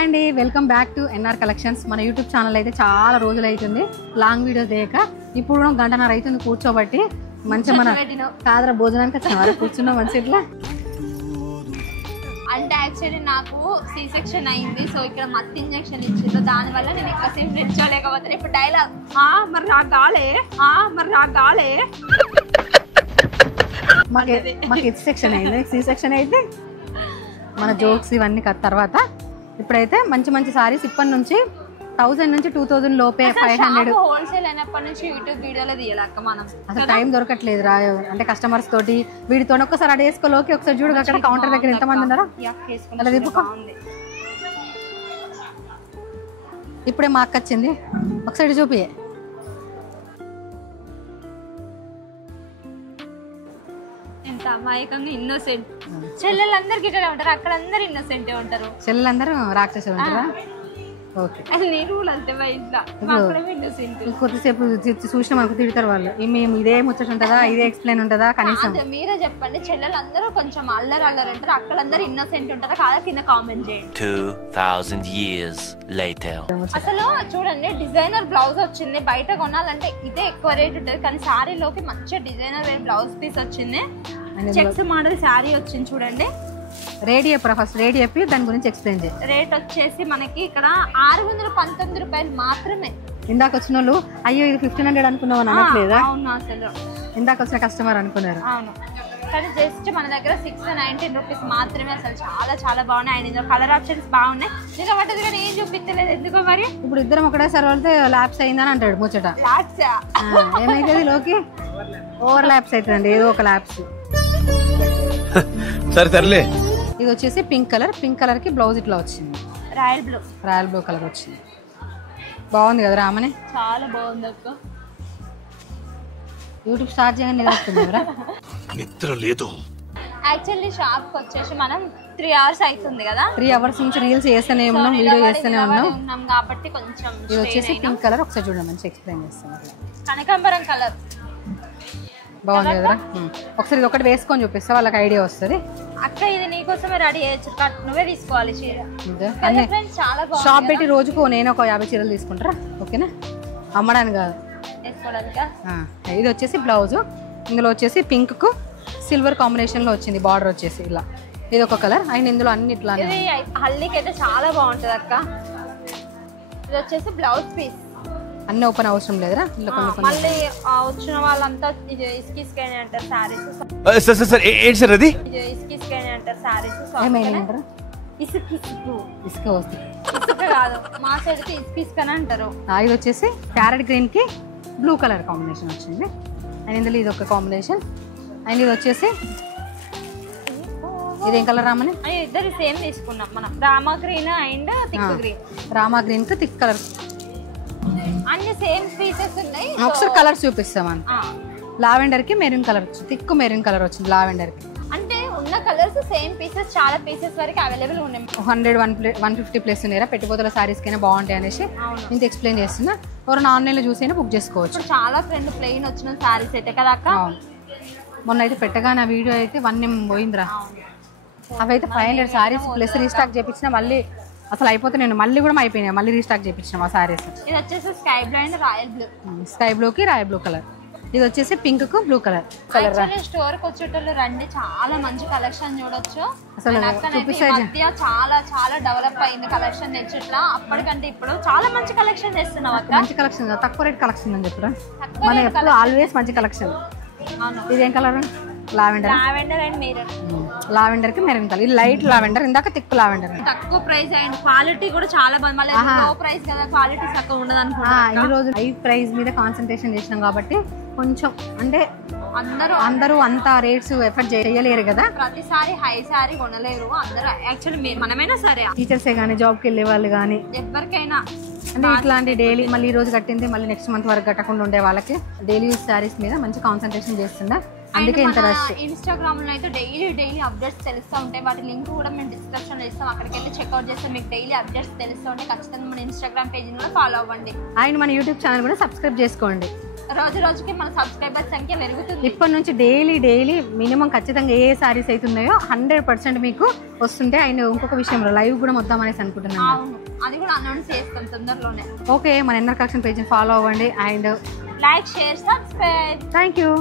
Hi అండి, welcome back to NR collections. మన YouTube channel అయితే చాలా రోజులు అవుతుంది లాంగ్ వీడియోస్ చేయక. ఇప్పుడు గంటన్నర అవుతుంది కూర్చోబట్టి మంచిగా మన కాదర భోజనానికి వచ్చిన కూర్చున్నాం మంచి ఇట్లా. అంటే యాక్చువల్లీ నాకు సి సెక్షన్ అయింది, సో ఇక్కడ మత్తు ఇంజెక్షన్ ఇచ్చిండ్రు, దానివల్ల నేను ఎక్కువసేపు నిల్చోలేకపోతే. ఇప్పుడు డైలాగ్ మరి నాకు కాలే, మరి నాకు కాలే. మాకు హెచ్ సెక్షన్ అయింది, సి సెక్షన్ అయితే మన జోక్స్ ఇవన్నీ తర్వాత. ఇప్పుడైతే మంచి మంచి సారీస్ ఇప్పటి నుంచి 1000 నుంచి 2000 లోపే 500 హోల్సేల్ అయినప్పటి నుంచి యూట్యూబ్ వీడియోలో తీయాలక్క మనం. అసలు టైం దొరకట్లేదు రా, అంటే కస్టమర్స్ తోటి వీడితో ఒక్కసారి అడేసుకోలోకి ఒకసారి చూడు అక్కడ కౌంటర్ దగ్గర ఎంతమంది ఉన్నారో. అలా తిప్పుకో. ఇప్పుడే మా అక్క వచ్చింది, ఒకసారి చూపి. ఎంత అమాయకంగా ఇన్నోసెంట్. చెల్లెలందరికి ఇక్కడ ఉంటారు, అక్కడ అందరు ఇన్నోసెంటే ఉంటారు. చెల్లెలందరూ రాక్షసులు ఉంటారా? ఓకే, కొద్దిసేపు చూసిన మనకు తిడతారు వాళ్ళు. మేము ఇదే ముచ్చట ఉంటుందా, ఇదే ఎక్స్ప్లెయిన్ ఉంటుందా కనీసం? మీరే చెప్పండి, చెల్లెలందరూ కొంచెం అల్లరి అల్లరి ఉంటారు, అక్కడందరూ ఇన్నోసెంట్ ఉంటారు కాదా? కింద కామెంట్ చేయండి. 2000 years later. అసలు చూడండి, డిజైనర్ బ్లౌజ్ వచ్చింది. బయట కొనాలంటే ఇదే ఎక్కువ రేట్ ఉంటుంది, కానీ శారీలోకి మంచి డిజైనర్ బ్లౌజ్ పీస్ వచ్చింది. చెక్స్ మోడల్ శారీ వచ్చింది చూడండి. రేట్ చెప్పరా ఫస్ట్, రేట్ చెప్పి దాని గురించి ఎక్స్ప్లెయిన్ చేయి. రేట్ వచ్చేసి మనకి ఇక్కడ 619 రూపాయలు మాత్రమే. ఇందాక వచ్చిన వాళ్ళు అయ్యో ఇది 1500 అనుకున్నావు అని అనట్లేదా? అవును, అసలు ఇందాక వచ్చిన కస్టమర్ అనుకున్నారు. అవును, కానీ జస్ట్ మన దగ్గర 619 రూపీస్ మాత్రమే. అసలు చాలా చాలా బాగున్నాయి. ఆయన ఇందులో కలర్ ఆప్షన్స్ బాగున్నాయి. ఇంకా పట్టదు కానీ ఏం చూపించలేదు ఎందుకో మరి. ఇప్పుడు ఇద్దరం ఒకటేసారి వెళ్తే ల్యాబ్స్ అయిందని అంటాడు ముచ్చట. ఏమైతుంది లోకి? ఓవర్ ల్యాబ్స్ అవుతుందండి, ఏదో ఒక ల్యాబ్స్. సరే ఇది వచ్చేసి పింక్ కలర్. పింక్ కలర్ కి బ్లౌజ్ ఇట్లా వచ్చింది, రాయల్ బ్లూ కలర్ వచ్చింది. బాగుంది కదా రామని? చాలా బాగుంది అక్క. యూట్యూబ్ స్టార్ట్ చేయగానే నిద్ర నిద్ర లేదు. యాక్చువల్లీ షాప్ కి వచ్చేసి మనం 3 hours అవుతుంది కదా. 3 hours నుంచి రీల్స్ చేస్తూనే ఉన్నాం, వీడియో చేస్తూనే ఉన్నాం కాబట్టి కొంచెం. ఇది వచ్చేసి పింక్ కలర్. ఒకసారి చూడండి, మంచి ఎక్స్ప్లెయిన్ చేస్తాను. కనకాంబరం కలర్ బాగుంది కదా. ఒకసారి ఇది ఒకటి వేసుకొని చూపిస్తే వాళ్ళకి ఐడియా వస్తుంది. అక్క ఇది నీకోసమే రెడీ చేయొచ్చు, నువ్వే తీసుకోవాలి చీర. చాలా బాగుంది. షాప్ పెట్టి రోజుకు నేను ఒక 50 చీరలు తీసుకుంటారా? ఓకేనా? అమ్మడానికి కాదు, వేసుకోవడానికా. ఇది వచ్చేసి బ్లౌజ్. ఇందులో వచ్చేసి పింక్ కు సిల్వర్ కాంబినేషన్ లో వచ్చింది. బార్డర్ వచ్చేసి ఇలా, ఇది ఒక కలర్. అండ్ ఇందులో అన్ని ఇట్లా హల్దీకి అయితే చాలా బాగుంటది అక్క. ఇది వచ్చేసి బ్లౌజ్ పీస్. అన్ని ఓపెన్ అవసరం లేదురా. మళ్ళీ వచ్చిన వాళ్ళంతా ఇస్కిస్కైనా అంటారు సారీస్. అంటారు సారీస్. ఇసుక కాదు, మా సైడ్ ఇస్కిస్కని అంటారు. ఇది వచ్చేసి ప్యారెట్ గ్రీన్ కి బ్లూ కలర్ కాంబినేషన్ వచ్చింది. అండ్ ఇందులో ఇది ఒక కాంబినేషన్. అండ్ ఇది వచ్చేసి ఇదేం కలర్ రామని? ఇద్దరు సేమ్ తీసుకున్నాం మనం, Rama green and thick green. Rama green కి థిక్ కలర్ అన్ని సేమ్ పీసెస్ ఉన్నాయి. ఒకసారి కలర్స్ చూపిస్తామని. లావెండర్ కి మెరూన్ కలర్ వచ్చింది, థిక్ మెరూన్ కలర్ వచ్చింది లావెండర్ కి. అంటే ఉన్న కలర్స్ సేమ్ పీసెస్, చాలా పీసెస్ వరకు అవైలబుల్ ఉన్నాయి. 100-150 ప్లేస్ ఉన్నారా పెట్టుబోతుల సారీస్ కైనా బాగుంటాయి అనేసి ఇంత ఎక్స్ప్లెయిన్ చేస్తున్నా. ఎవరైనా ఆన్లైన్ లో చూసైనా బుక్ చేసుకోవచ్చు. చాలా ఫ్రెండ్ ప్లెయిన్ వచ్చిన సారీస్ అయితే కదా అక్క. మొన్న అయితే పెట్టగానే ఆ వీడియో అయితే 1M పోయిందిరా. అవైతే 500 సారీస్ ప్లస్ రీస్టాక్ చేయించిన. మళ్ళీ అసలు అయిపోతే నేను మళ్ళీ కూడా అయిపోయినాయి, మళ్ళీ రీస్టాక్ చేయించిన ఆ సారీస్. ఇది వచ్చేసి sky blue and royal blue. Sky blue కి రాయల్ బ్లూ కలర్. ఇది వచ్చేసి పింక్ కు బ్లూ కలర్. స్టోర్ కి వచ్చేటోళ్ళు రండి, చాలా మంచి కలెక్షన్ చూడొచ్చు. అసలు చాలా చాలా డెవలప్ అయింది కలెక్షన్ తెచ్చట్లా. అప్పటికంటే ఇప్పుడు చాలా మంచి కలెక్షన్ తెస్తున్నాం అక్క. మంచి కలెక్షన్, తక్కువ రేట్ కలెక్షన్ అని చెప్పరా. మన ఎప్పుడు ఆల్వేస్ మంచి కలెక్షన్. ఇదేం colour? Lavender and maroon. Lavender కి మెరూన్ కలర్. ఇది లైట్ లావెండర్, ఇందాక థిక్ లావెండర్. తక్కువ ప్రైస్ అండ్ క్వాలిటీ కూడా చాలా బాగుంది. మళ్ళీ లో ప్రైస్ కదా, క్వాలిటీ తక్కువ ఉండదు అనుకుంటా. ఈ రోజు హై ప్రైస్ మీద కాన్సన్ట్రేషన్ చేసినాం కాబట్టి కొంచెం అంటే అందరూ అంత రేట్స్ ఎఫర్ట్ చేయలేరు కదా. ప్రతిసారి హై సారీ కొనలేరు అందరూ. యాక్చువల్లీ మనమైనా సరే, టీచర్సే కానీ జాబ్కి వెళ్ళే వాళ్ళు కానీ ఎవరికైనా అంటే ఇట్లాంటి డైలీ మళ్ళీ ఈ రోజు కట్టింది మళ్ళీ నెక్స్ట్ మంత్ వరకు కట్టకుండా ఉండే వాళ్ళకి డైలీ యూస్ సారీస్ మీద మంచి కాన్సన్ట్రేషన్ చేస్తుందా. అందుకే ఇంత రష్. ఇన్స్టాగ్రామ్ లో అయితే డైలీ అప్డేట్స్ తెలుస్తూ ఉంటాయి. వాటి లింక్ కూడా మేము డిస్క్రిప్షన్ లో ఇస్తాం, అక్కడికి వెళ్ళి చెక్అవుట్ చేస్తే మీకు డైలీ అప్డేట్స్ తెలుస్తూ ఉంటాయి. ఖచ్చితంగా మన ఇన్స్టాగ్రామ్ పేజ్ కూడా ఫాలో అవ్వండి. అండ్ మన యూట్యూబ్ ఛానల్ కూడా సబ్స్క్రైబ్ చేసుకోండి. రోజు రోజుకి మన సబ్స్క్రైబర్స్ సంఖ్య పెరుగుతుంది. ఇప్పటి నుంచి డైలీ మినిమం ఖచ్చితంగా ఏ సారీస్ అయితే ఉన్నాయో 100% మీకు వస్తుంటే. అండ్ ఇంకొక విషయంలో లైవ్ కూడా మొత్తం అనేసి అనుకుంటున్నాను. అవును, అది కూడా అనౌన్స్ చేస్తాం తొందరలోనే. ఓకే, మన ఎన్ఆర్ కలెక్షన్ పేజ్ని ఫాలో అవ్వండి and like, share, subscribe. Thank you.